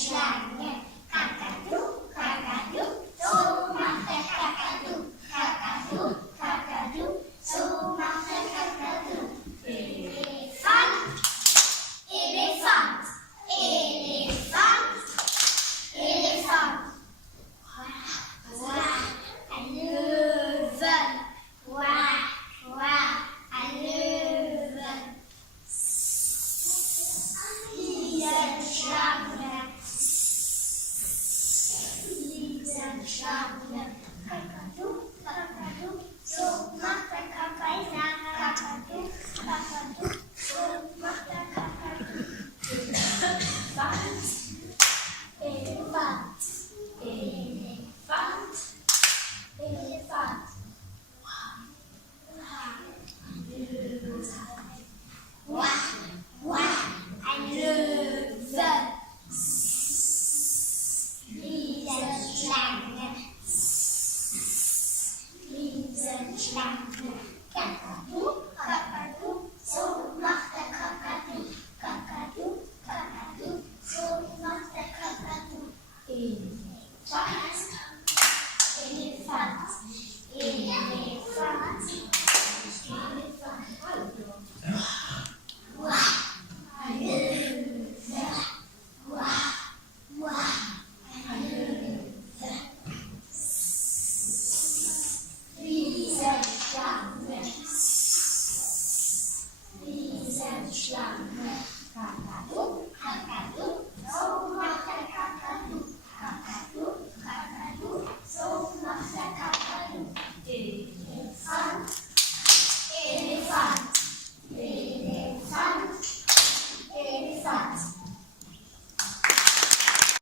Schlange. Kakadu, Kakadu, so macht der Kakadu. Kakadu, Kakadu, so macht der Kakadu. Elefant, Elefant, Elefant, Elefant. Ein Löwen. Quack, quack, ein Löwen. Riesenschlange. Riesenschlange.